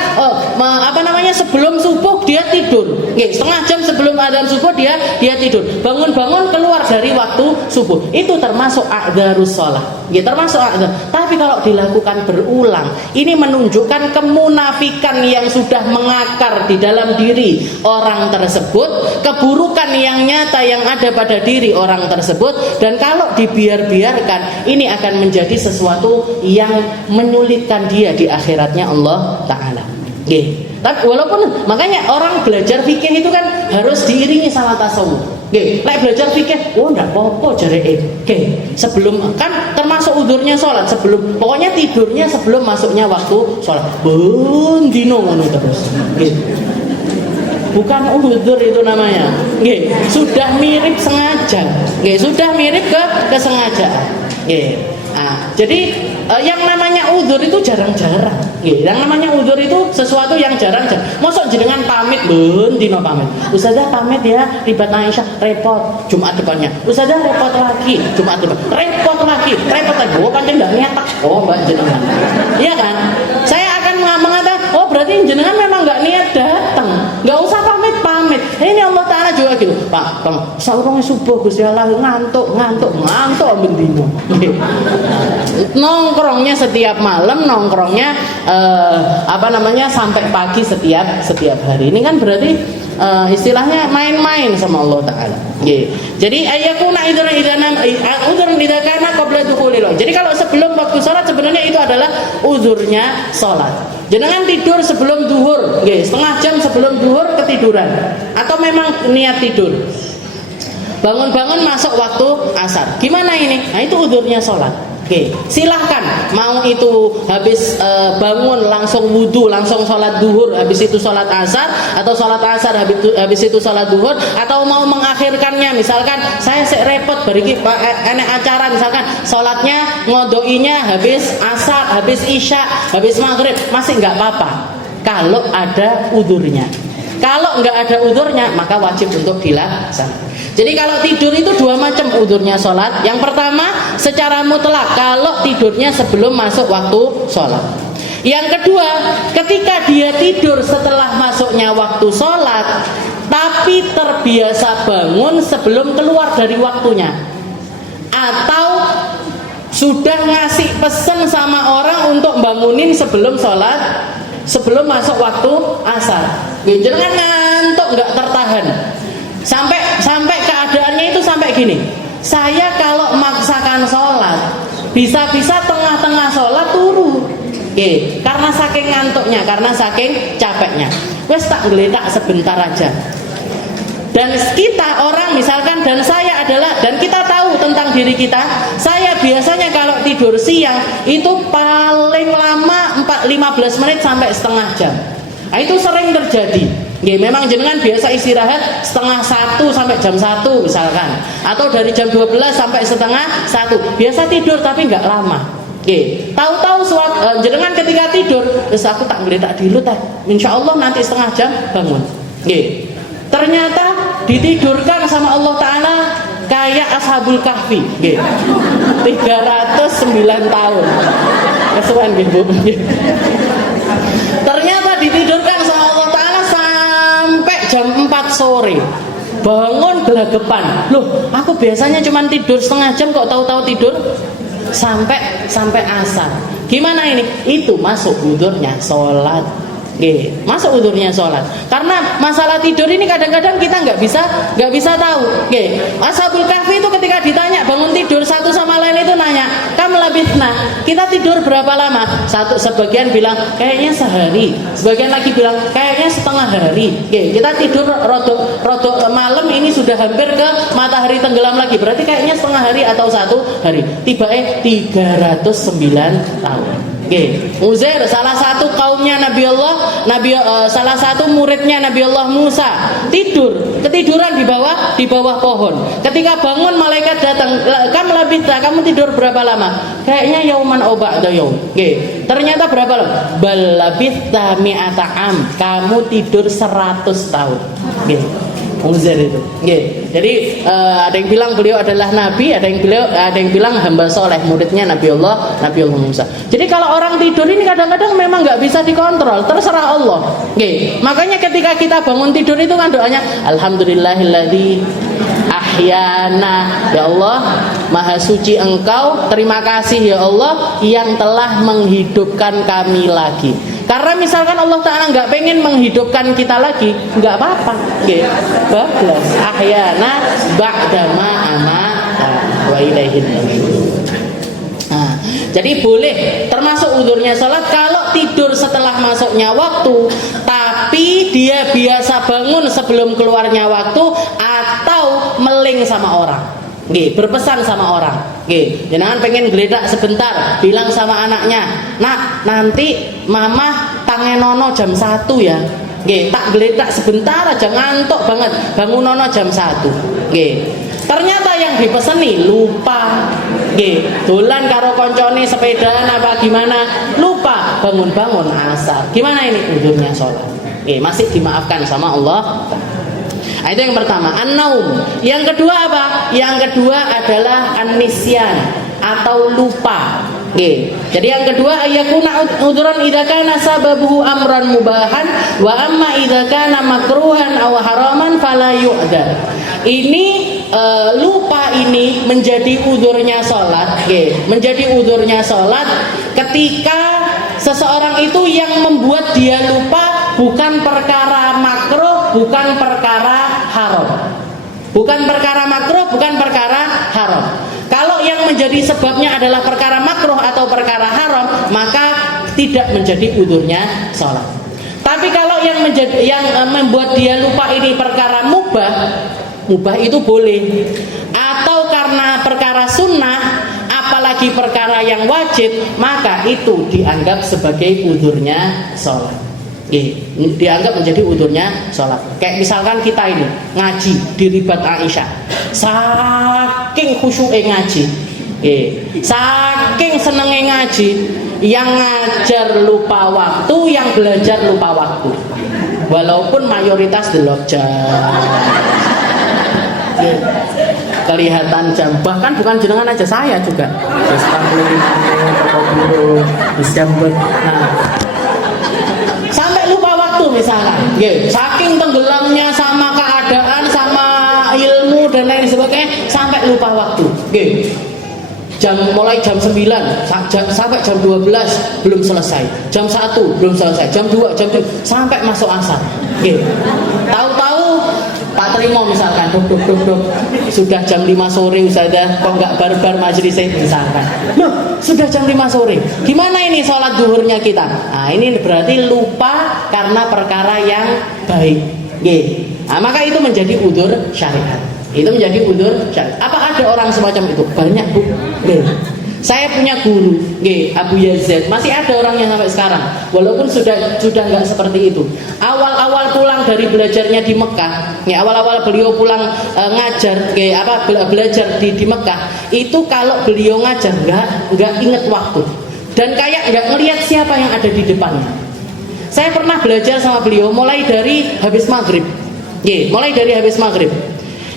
sebelum subuh dia tidur, setengah jam sebelum adzan subuh dia tidur, bangun-bangun keluar dari waktu subuh, itu termasuk a'dzarus shalah, termasuk a'dzar. Tapi kalau dilakukan berulang, ini menunjukkan kemunafikan yang sudah mengakar di dalam diri orang tersebut, keburukan yang nyata yang ada pada diri orang tersebut, dan kalau dibiarkan ini akan menjadi sesuatu yang menyulitkan dia di akhiratnya Allah Ta'ala. Nggih. Tapi walaupun makanya orang belajar fikih itu kan harus diiringi sama tasawuf. Nggih, lek belajar fikih, oh ndak apa-apa jareke. Nggih, sebelum kan termasuk udurnya sholat sebelum pokoknya tidurnya sebelum masuknya waktu sholat. Bendino ngono terus. Nggih. Bukan udzur itu namanya. Nggih, sudah mirip sengaja. Nggih, sudah mirip kesengajaan. Nggih. Nah, jadi yang namanya udzur itu jarang-jarang. Yang namanya udzur itu sesuatu yang jarang-jarang. Mosok jenengan pamit, dino pamit. Ustazah pamit ya, ribat Aisyah, repot. Jumat depannya. Ustazah repot lagi, Jumat depan. Repot lagi. Oh, pancen ndak nyetak. Oh, mbak jenengan. Iya kan? Saya akan mengatakan, oh berarti jenengan memang nggak niat datang. Nggak usah pamit. Ini Allah Ta'ala juga gitu. Pak, saurunge subuh Gusti Allah ngantuk bendino. Nongkrongnya setiap malam, nongkrongnya sampai pagi setiap hari. Ini kan berarti istilahnya main-main sama Allah Ta'ala. Jadi ayakuna udhurun idza kana qabla dukhulil. Jadi kalau sebelum waktu sholat sebenarnya itu adalah uzurnya sholat. Jangan tidur sebelum duhur, setengah jam sebelum duhur ketiduran, atau memang niat tidur. Bangun-bangun masuk waktu asar. Gimana ini? Nah itu uzurnya sholat. Silahkan mau itu habis bangun langsung wudhu langsung sholat duhur, habis itu sholat asar, atau sholat asar habis itu sholat duhur, atau mau mengakhirkannya. Misalkan saya repot beriki enek acara, misalkan sholatnya ngodoinya habis asar, habis isya, habis maghrib, masih nggak apa-apa kalau ada udurnya. Kalau nggak ada udurnya maka wajib untuk dilaksanakan. Jadi kalau tidur itu dua macam udurnya sholat. Yang pertama secara mutlak kalau tidurnya sebelum masuk waktu sholat. Yang kedua ketika dia tidur setelah masuknya waktu sholat tapi terbiasa bangun sebelum keluar dari waktunya, atau sudah ngasih pesan sama orang untuk bangunin sebelum sholat, sebelum masuk waktu asar. Jangan ngantuk nggak tertahan. Sampai keadaannya itu sampai gini. Saya kalau maksakan sholat bisa-bisa tengah-tengah sholat turu. Karena saking ngantuknya, karena saking capeknya. Wes tak geletak sebentar aja. Dan kita orang misalkan, dan saya adalah, dan kita tahu tentang diri kita, saya biasanya kalau tidur siang itu paling lama 15 menit sampai setengah jam. Nah, itu sering terjadi. Memang jenengan biasa istirahat setengah 1 sampai jam 1 misalkan, atau dari jam 12 sampai setengah 1. Biasa tidur tapi nggak lama. Tahu-tahu jenengan ketika tidur, terus aku tak ngeletak dulu teh. Insya Allah nanti setengah jam bangun. Ternyata ditidurkan sama Allah Ta'ala kayak Ashabul Kahfi. 309 tahun. Kesuwen Bu. Ternyata ditidurkan sama Allah Ta'ala sampai jam 4 sore. Bangun gelagapan. Loh, aku biasanya cuma tidur setengah jam kok tahu-tahu tidur sampai asar. Gimana ini? Itu masuk udurnya sholat. Masuk udurnya sholat. Karena masalah tidur ini kadang-kadang kita nggak bisa tahu. Ashabul Kahfi itu ketika ditanya bangun tidur, satu sama lain itu nanya, "Kam labithna?" Kita tidur berapa lama? Sebagian bilang kayaknya sehari, sebagian lagi bilang kayaknya setengah hari. Kita tidur rodok malam ini sudah hampir ke matahari tenggelam lagi. Berarti kayaknya setengah hari atau 1 hari. Tiba-tiba 309 tahun. Uzair salah satu kaumnya salah satu muridnya Nabi Allah Musa ketiduran di bawah pohon. Ketika bangun malaikat datang, "Kam labitha, kamu tidur berapa lama?" "Kayaknya yauman au ba'da yaum." Ternyata berapa lama? "Bal labitha mi'ata am." Kamu tidur 100 tahun. Uzair itu. Jadi ada yang bilang beliau adalah nabi, ada yang bilang hamba soleh, muridnya Nabi Allah Musa. Jadi kalau orang tidur ini kadang-kadang memang nggak bisa dikontrol, terserah Allah. Makanya ketika kita bangun tidur itu kan doanya, alhamdulillahilladzi ahyana. Ya Allah, maha suci Engkau, terima kasih ya Allah yang telah menghidupkan kami lagi. Karena misalkan Allah Ta'ala nggak pengen menghidupkan kita lagi, nggak apa-apa. Bablas ahyana ba'dama amata wa ilaihin nusyur. Jadi boleh termasuk udurnya sholat kalau tidur setelah masuknya waktu, tapi dia biasa bangun sebelum keluarnya waktu atau meling sama orang. Nggih, berpesan sama orang. Nggih, jangan pengen geledak sebentar, bilang sama anaknya, "Nak, nanti mama tangenono jam 1 ya." Nggih, tak geledak sebentar aja, ngantuk banget, bangun nono jam 1. Nggih. Ternyata yang dipeseni lupa. Nggih, dolan karo koncone sepedaan apa gimana, lupa bangun-bangun asar. Gimana ini udurnya sholat? Nggih, masih dimaafkan sama Allah. Nah, itu yang pertama, an-naum. Yang kedua apa? Yang kedua adalah an-nisyan atau lupa. Nggih. Jadi yang kedua, ayakuna udhuran idza kana sababuhu amran mubahan wa amma idza kana makruhan aw haraman fala yu'dzar. Ini lupa ini menjadi udhurnya salat, nggih. Menjadi udhurnya salat ketika seseorang itu yang membuat dia lupa bukan perkara makruh, bukan perkara haram. Bukan perkara makruh, bukan perkara haram. Kalau yang menjadi sebabnya adalah perkara makruh atau perkara haram, maka tidak menjadi udhurnya sholat. Tapi kalau yang membuat dia lupa ini perkara mubah, mubah itu boleh. Atau karena perkara sunnah, apalagi perkara yang wajib, maka itu dianggap sebagai udhurnya sholat. Dianggap menjadi udhurnya sholat. Kayak misalkan kita ini ngaji di Ribat Aisyah, saking khusyuknya ngaji, saking senengnya ngaji, yang ngajar lupa waktu, yang belajar lupa waktu, walaupun mayoritas delok jam, kelihatan jam. Bahkan bukan jenengan aja, saya juga. Sampai lupa waktu misalnya, saking tenggelamnya sama keadaan, sama ilmu dan lain sebagainya, sampai lupa waktu. Mulai jam 9 sampai jam 12 belum selesai, jam 1 belum selesai, jam 2, jam 3 sampai masuk asar. Tahu-tahu Pak Trimo misalkan, dok, sudah jam 5 sore Ustazah, kok nggak barbar majelisnya misalkan. Loh, sudah jam 5 sore. Gimana ini sholat zuhurnya kita? Nah, ini berarti lupa karena perkara yang baik. Nah, maka itu menjadi udzur syariat. Itu menjadi udzur syariat. Apa ada orang semacam itu? Banyak, Bu. Saya punya guru, Abu Yazid, masih ada orang yang sampai sekarang, walaupun sudah nggak seperti itu. Awal-awal pulang dari belajarnya di Mekah, awal-awal beliau pulang ngajar, belajar di Mekah, itu kalau beliau ngajar nggak inget waktu, dan kayak nggak ngelihat siapa yang ada di depannya. Saya pernah belajar sama beliau mulai dari habis maghrib,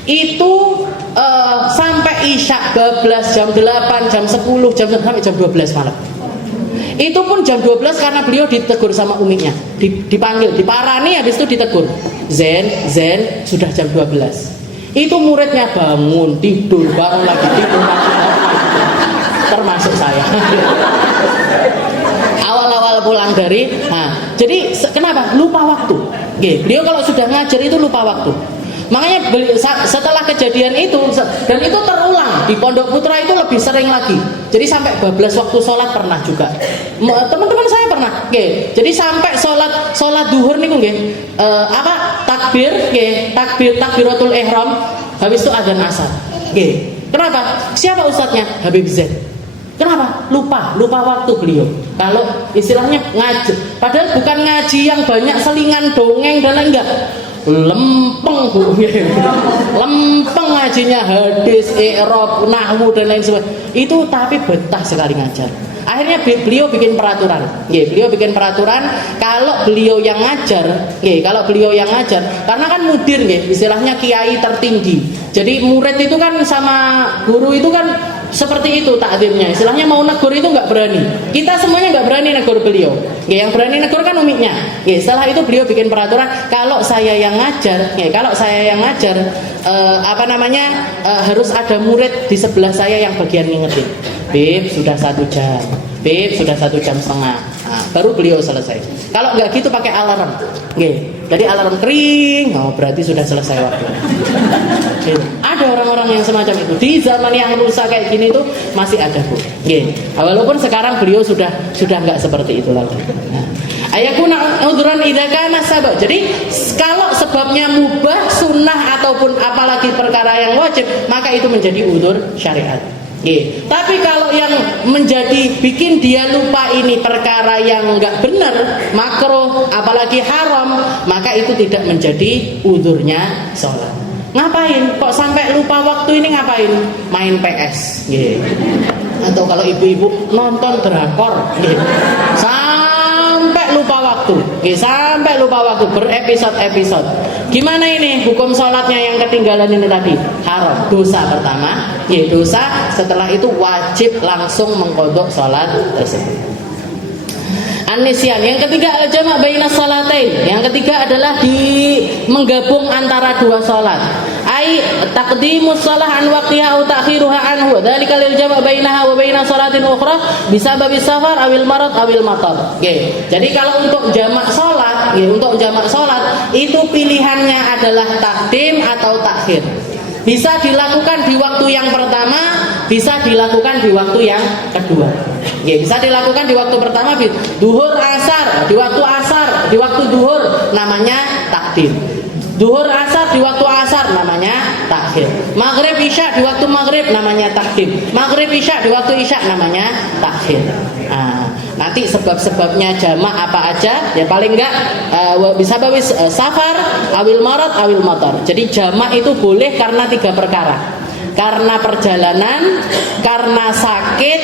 itu sampai isya bablas jam 8, jam 10, sampai jam 12 malam. Itu pun jam 12 karena beliau ditegur sama uminya, dipanggil, diparani, habis itu ditegur. Zen, sudah jam 12. Itu muridnya bangun, tidur, bangun lagi, tidur lagi. Termasuk saya. Awal-awal pulang dari, jadi kenapa? Lupa waktu. Beliau kalau sudah ngajar itu lupa waktu. Makanya setelah kejadian itu, dan itu terulang di Pondok Putra itu lebih sering lagi. Jadi sampai bablas waktu sholat pernah juga. Teman-teman saya pernah. Jadi sampai sholat duhur nih, takbiratul ihram, habis itu adzan asar. Kenapa? Siapa ustadznya? Habib Z. Kenapa? Lupa waktu beliau. Kalau istilahnya ngaji, padahal bukan ngaji yang banyak selingan dongeng dan enggak. Lempeng, Bu. Lempeng ngajinya, hadis, i'rab, nahwu dan lain sebagainya. Itu tapi betah sekali ngajar. Akhirnya beliau bikin peraturan. Beliau bikin peraturan kalau beliau yang ngajar, karena kan mudir, istilahnya kiai tertinggi. Jadi murid itu kan sama guru itu kan seperti itu takdirnya. Istilahnya mau negur itu nggak berani. Kita semuanya nggak berani negur beliau. Yang berani negur kan umiknya. Setelah itu beliau bikin peraturan kalau saya yang ngajar, harus ada murid di sebelah saya yang bagian ngingetin. Beb, sudah 1 jam. Beb, sudah 1 jam setengah. Baru beliau selesai. Kalau nggak gitu pakai alarm. Jadi alarm kering, berarti sudah selesai waktu. Ada Ada orang-orang yang semacam itu. Di zaman yang rusak kayak gini tuh masih ada, Bu. Walaupun sekarang beliau sudah nggak seperti itu lagi. Ayakuna udhran idza kana sabab. Jadi kalau sebabnya mubah, sunnah ataupun apalagi perkara yang wajib, maka itu menjadi udzur syariat. Tapi kalau yang menjadi bikin dia lupa ini perkara yang nggak benar, makruh, apalagi haram, maka itu tidak menjadi udzurnya sholat. Ngapain? Kok sampai lupa waktu ini ngapain? Main PS. Atau kalau ibu-ibu nonton drakor. Sampai lupa waktu. Sampai lupa waktu berepisode-episode. Gimana ini hukum sholatnya yang ketinggalan ini tadi? Haram, dosa pertama. Dosa, setelah itu wajib langsung mengqadha sholat tersebut. An-nisyan, yang ketiga al-jama' baina shalatain. Yang ketiga adalah menggabung antara dua sholat. Ai taqdimus shalah an waqtiha atau ta'khiruha anhu. Dzalika lil jama' bainaha wa baina shalatin ukhra bisababi safar awil marad awil matar. Jadi kalau untuk jamak sholat, itu pilihannya adalah takdim atau takhir. Bisa dilakukan di waktu yang pertama, bisa dilakukan di waktu yang kedua. Bisa dilakukan di waktu pertama, duhur asar, di waktu asar, di waktu duhur namanya takdim. Duhur asar di waktu asar namanya takhir. Maghrib isya di waktu maghrib namanya takdim. Maghrib isya di waktu isya namanya takhir. Nanti sebab-sebabnya jamak apa aja? Ya paling enggak bisa bawis safar, awil marad, awil matar. Jadi jamak itu boleh karena 3 perkara. Karena perjalanan, karena sakit,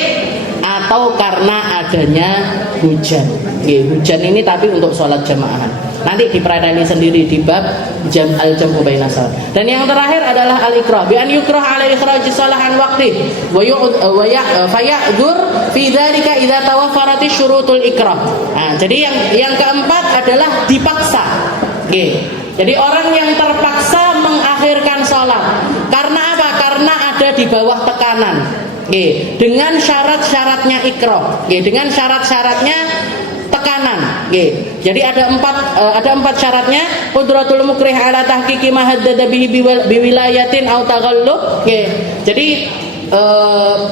atau karena adanya hujan. Hujan ini tapi untuk sholat jamaah. Nanti diperadani sendiri di bab al-jam'u baina shalat. Dan yang terakhir adalah al-ikrah. Bi an yukrah ala ikhraj shalahan waqti wa faya'dzur fi dzalika idza tawaffarat syurutul ikrah. Jadi yang keempat adalah dipaksa. Jadi orang yang terpaksa mengakhirkan sholat karena apa? Karena ada di bawah tekanan. Dengan syarat-syaratnya ikrah. Dengan syarat-syaratnya tekanan. Jadi ada empat syaratnya. Qudratul mukrih ala tahqiqi ma haddada bihi biwilayatin aw taghallub. Jadi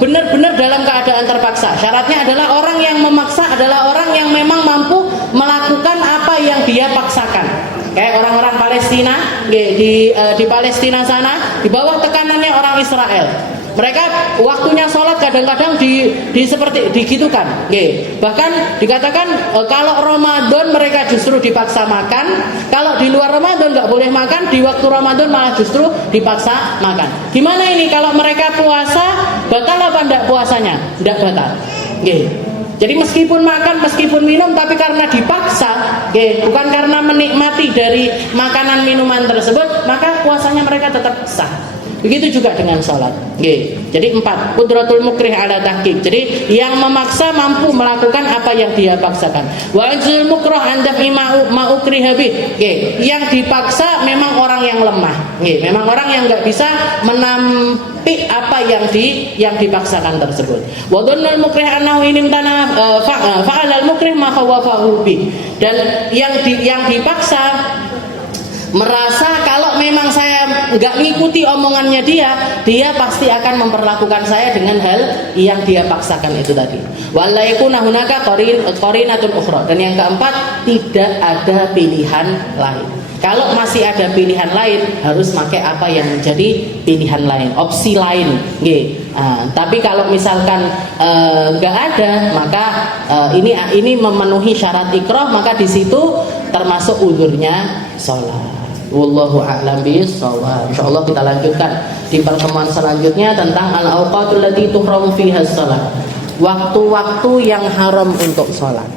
benar-benar dalam keadaan terpaksa. Syaratnya adalah orang yang memaksa adalah orang yang memang mampu melakukan apa yang dia paksakan. Kayak orang-orang Palestina, di Palestina sana di bawah tekanannya orang Israel. Mereka waktunya sholat kadang-kadang seperti digitukan. Bahkan dikatakan kalau Ramadan mereka justru dipaksa makan, kalau di luar Ramadan nggak boleh makan, di waktu Ramadan malah justru dipaksa makan. Gimana ini kalau mereka puasa, batal apa enggak puasanya? Enggak batal. Jadi meskipun makan, meskipun minum, tapi karena dipaksa, bukan karena menikmati dari makanan minuman tersebut, maka puasanya mereka tetap sah. Begitu juga dengan sholat. Jadi 4, qudratul mukrih ala tahqiq. Jadi yang memaksa mampu melakukan apa yang dia paksakan. Wa ajzul mukrah andafi ma ukriha bih. Yang dipaksa memang orang yang lemah. Memang orang yang enggak bisa menampik apa yang dipaksakan tersebut. Wa dhannal mukrih annahu inimtana fa'alal mukrih ma khawafahu bih. Dan yang dipaksa merasa kalau memang saya nggak ngikuti omongannya dia pasti akan memperlakukan saya dengan hal yang dia paksakan itu tadi. Walaikuna hunaka qarinatun ukhra. Dan yang keempat, tidak ada pilihan lain. Kalau masih ada pilihan lain, harus pakai apa yang menjadi pilihan lain, opsi lain. Tapi kalau misalkan nggak ada, maka ini memenuhi syarat ikrah, maka di situ termasuk uzurnya sholat. Wallahu a'lam bishawab. Insyaallah kita lanjutkan di pertemuan selanjutnya tentang al-awqatul lati tuhramu fiha shalah. Waktu-waktu yang haram untuk sholat.